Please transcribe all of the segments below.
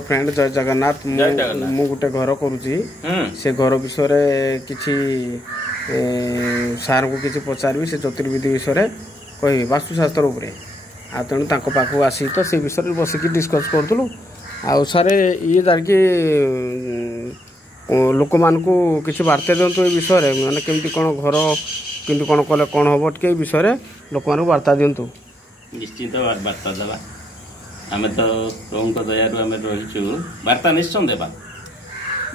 Friend जय जगन्नाथ मु गोटे घर करुच्ची से घर विषय किसी सार को किसी पचारि से ज्योतिर्विधि विषय कह वास्तुशास्त्र उपर आ तेणु पाखक आसी तो से विषय बसिक डिस्कस करूँ आ सारे ये जाकि लोक मान किसी बार्ता दिंतु ये विषय माने केमती कौन घर किंतु कौन कले कौन हम टे विषय लोक मान बार्ता दिंतु निश्चित बार्ता देवा आम तो प्रभु दयारू आम रहीचु बार्ता निश्चय देवा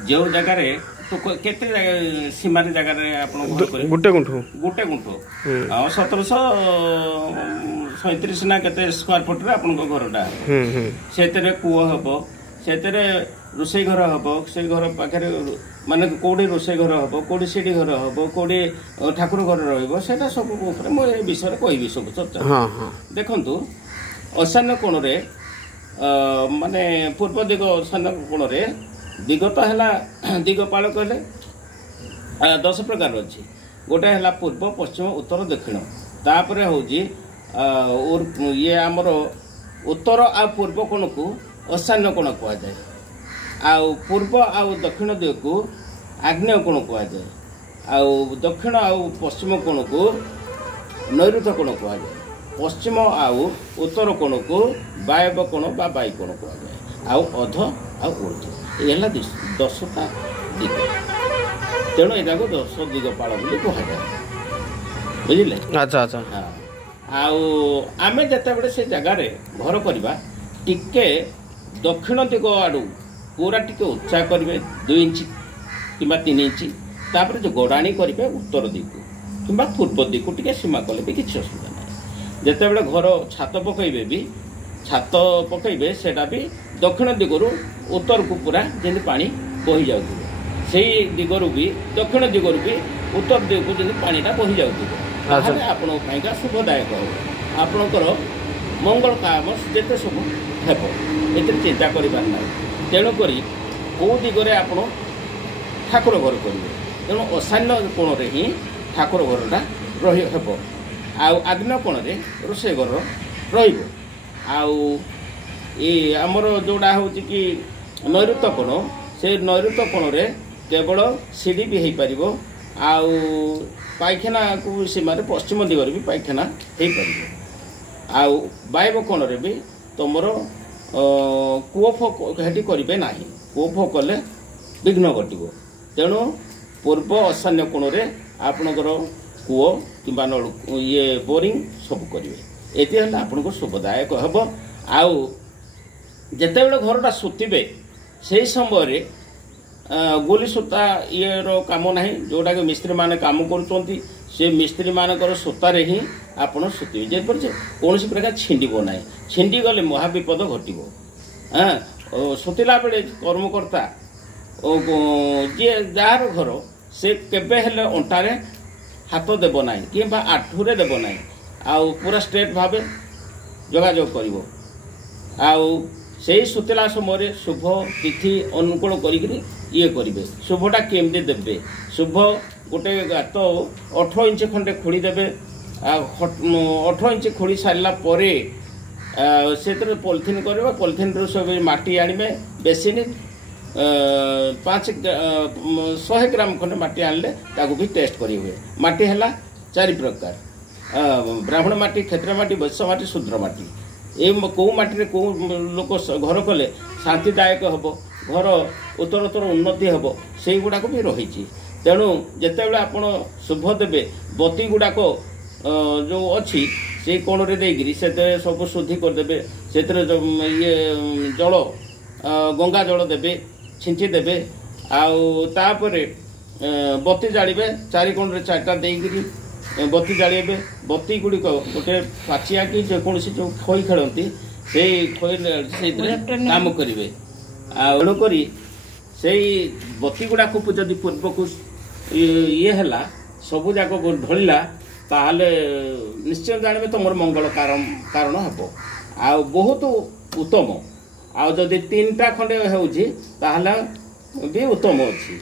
जो जगार तो केते सीमार जगार गोटे गुंठु 1737 ना केते स्क्वायर फुट रे आपन घरटा सेतरे कुओ हबो सेतरे रोसई घर हबो से घर पाखरे माने कोडी रोसई घर हबो कोडी सीडी घर हबो कोडी ठाकुर घर रहइबो सेटा सब ऊपर मो ए विषय कहबी सब चर्चा हां हां देखंतु असान्य कोण रे माने पूर्व दिग असान्य कोण रे दिगत है दिगपाल कहले 10 प्रकार अच्छी गोटे है पूर्व पश्चिम उत्तर दक्षिण तापर हूँ ये आमर उत्तर आ पूर्व कोण को असान्य कोण कहुए आउ पूर्व आउ दक्षिण दिग को आग्नेय कोण कहुए आउ दक्षिण आउ पश्चिम कोण को नैऋत्य कोण कहुए पश्चिम आउ उत्तर कोण को वायव्य कोण बा वायु कोण कहुए आउ अध आउ ऊर्ध्व ये 10टा दिग तेणु यहाँ को 10 दिगपाल कहुए बुझे अच्छा अच्छा हाँ आम जिते से जगार घर करवा टिके दक्षिण दिग आड़ू पूरा टिके उच्चा करेंगे 2 इंच कि 3 इंच तापर जो गड़ाणी करेंगे उत्तर दिग कि पूर्व दिग को टिके सीमा कले भी किसी असुविधा ना जिते घर छात पकईबे भी छात पकईबे सेटा भी दक्षिण दिगरू उत्तर को पूरा जमी पानी बही जाऊ से दिगरू भी दक्षिण दिगरू भी उत्तर दिग को जमी पानीटा बही जाऊ आपका शुभदायक हो आपणकर मंगल काम जिते सब हेब ए चिंता करना तेणुक कौ दिगरे आप ठाकुर घर करेंगे तेणु असान्य कोण रे ही ठाकुर घरटा रही आग्नेय कोण रे रोषे घर आमर जोड़ा हूँ कि नैऋत्य कोण से नैऋत्य कोण रे केवल सीढ़ी भी हो पार आउ पायखाना को सीमार पश्चिम दिगरे भी पायखाना हो पार आउ वायव्य कोण रे भी तुमर कूओ फोटी करेंगे ना कूओ फो कले विघ्न घटो तेणु पूर्व असान्य कोण रे आपणकर कूओ कि नल ये बोरिंग सब करेंगे ये आपको शुभदायक हम आउ जिते घरटा सुतिबे से समय गोली सूता ये कम ना जोटा कि मिस्त्री मैंने कम कर मिस्त्री मानकर सूतार ही आपड़ सुतिबे जेपर कौन प्रकार छिंडब ना छिंडी गले महाविपद घटो हाँ सुतला बेले कर्मकर्ता जी जार घर से केबे हेले अंटारे हाथ देव ना कि आठुरे देव ना आउ पूरा स्ट्रेट भाव जोगाजोग कर सुतला समय शुभ तिथि अनुकूल ये करेंगे शुभटा केमती देवे शुभ गोटे गात 18 इंच खंडे खोली देवे 18 इंच खोली सारापर से पॉलिथिन कर पॉलिथिन सब माटी आने बेसिन 100 ग्राम खंडे माटी आनले ताकू भी टेस्ट करी हुए माटी है 4 प्रकार ब्राह्मण माटी क्षेत्र माटी वैश्य माटी शूद्र माटी ये कौ माटी कौ लोक घर कले शांतिदायक हम घर उत्तरोत्तर उन्नति हम से गुड़ाक भी रही तेणु जिते आप शुभ देवे बती गुड़ाक जो अच्छी से कोण देगी से सब शुद्धि करदे से ये जल गंगा जल देवे छिंची देवे आपर बती जाड़े 4 कोण 4टा देगी बती जाड़े बती गुड़िक गोटे पाचिया कि जेकोसी जो खई खेलती से खई से काम करेंगे तेणुक से बती गुड़ाक जदि पूर्व को ये है सबू जाक ढलला ताहले निश्चय जानवे तुम मंगल कारण हम आ बहुत उत्तम आदि 3टा खंडे होता भी उत्तम अच्छी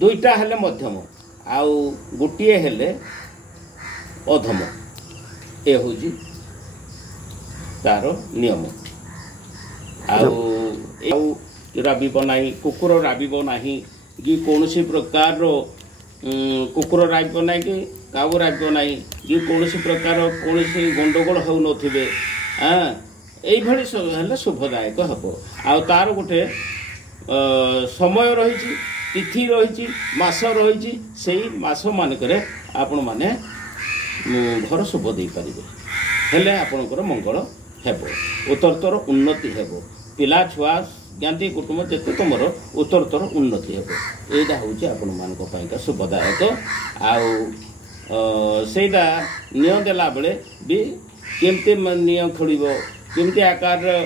2टा हेले मध्यम आउ गोटे हेले अधम ए हूँ तार नियम ରାବିବ ନାହିଁ, କୁକୁର ରାବିବ ନାହିଁ କି କୌଣସି ପ୍ରକାରର କୁକୁର ରାବିବ ନାହିଁ କି କାଉ ରାବିବ ନାହିଁ କି କୌଣସି ପ୍ରକାର କୌଣସି ଗଣ୍ଡଗୋଳ ହେଉନଥିବେ। এইভাবে ହେଲେ ଶୁଭଦାୟକ ହେବ। ଆଉ ତାର ଗୋଟେ ସମୟ ରହିଛି, ତିଥି ରହିଛି, ମାସ ରହିଛି। ସେଇ ମାସ ମାନଙ୍କରେ ଆପଣମାନେ ଘର ଶୁଭ ଦେଇପାରିବେ, ହେଲେ ଆପଣଙ୍କର ମଙ୍ଗଳ ହେବ, ଉତ୍ତରତର ଉନ୍ନତି ହେବ, ପିଲା ଛୁଆ ଜ୍ଞାତି କୁଟୁମ୍ବ ଯେତେ ତୁମର ଉତ୍ତରତର ଉନ୍ନତି ହେବ। ଏଇଟା ହେଉଛି ଆପଣମାନଙ୍କ ପାଇଁକା ଶୁଭଦାୟକ। ଆଉ ସେଇଟା ନିୟମ ଦେଲା ବେଳେ ବି କେମିତି ନିୟମ ଖେଳିବ, କେମିତି ଆକାରରେ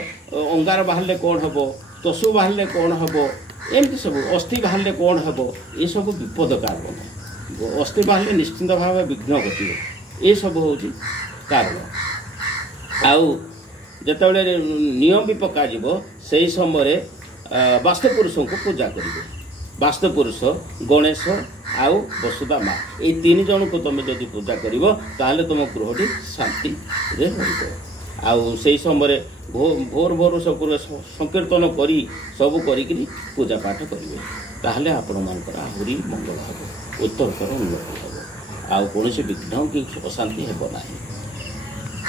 ଅଙ୍ଗାର ବାହାରିଲେ କ'ଣ ହେବ, ତସୁ ବାହାରିଲେ କ'ଣ ହେବ, ଏମିତି ସବୁ ଅସ୍ଥି ବାହାରିଲେ କ'ଣ ହେବ, ଏସବୁ ବିପଦ କାରଣ। ଅସ୍ଥି ବାହାରିଲେ ନିଶ୍ଚିନ୍ତ ଭାବେ ବିଘ୍ନ ଘଟିବ। ଏସବୁ ହେଉଛି କାରଣ। ଆଉ ଯେତେବେଳେ ନିୟମ ବି ପକାଯିବ ସେହି ସମୟରେ ବାସ୍ତୁପୁରୁଷଙ୍କୁ ପୂଜା କରିବେ। ବାସ୍ତୁପୁରୁଷ ଗଣେଶ ଆଉ ବସୁଧା ମା, ଏଇ 3 ଜଣଙ୍କୁ ତୁମେ ଯଦି ପୂଜା କରିବ ତାହେଲେ ତୁମ ଗୃହଟି ଶାନ୍ତିରେ ରହିବ। ଆଉ ସେହି ସମୟରେ ଭୋର ସଂକୀର୍ତ୍ତନ କରି ସବୁ କରିକିରି ପୂଜା ପାଠ କରିବେ, ତାହେଲେ ଆପଣମାନଙ୍କର ଆହୁରି ମଙ୍ଗଳ ହେବ, ଉତ୍ତରତର ଉନ୍ନତି ହେବ, ଆଉ କୌଣସି ବିଘ୍ନ କି ଅଶାନ୍ତି ହେବ ନାହିଁ।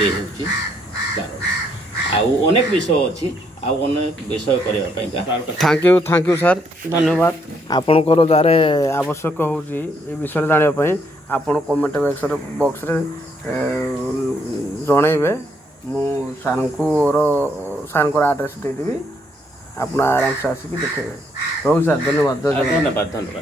ଏ ହେଉଛି କାରଣ। ଆଉ ଅନେକ ବିଷୟ ଅଛି, ଆଉ ଅନେକ ବିଷୟ କରିବା ପାଇଁକା। ଥ୍ୟାଙ୍କ ୟୁ ସାର୍, ଧନ୍ୟବାଦ। ଆପଣଙ୍କର ଯାହାର ଆବଶ୍ୟକ ହେଉଛି ଏ ବିଷୟରେ ଜାଣିବା ପାଇଁ ଆପଣ କମେଣ୍ଟ ବକ୍ସରେ ଜଣାଇବେ। ମୁଁ ସାର୍ଙ୍କର ଆଡ୍ରେସ୍ ଦେଇଦେବି, ଆପଣ ଆରାମସେ ଆସିକି ଦେଖେଇବେ। ରହୁଛି ସାର୍, ଧନ୍ୟବାଦ। ଧନ୍ୟବାଦ।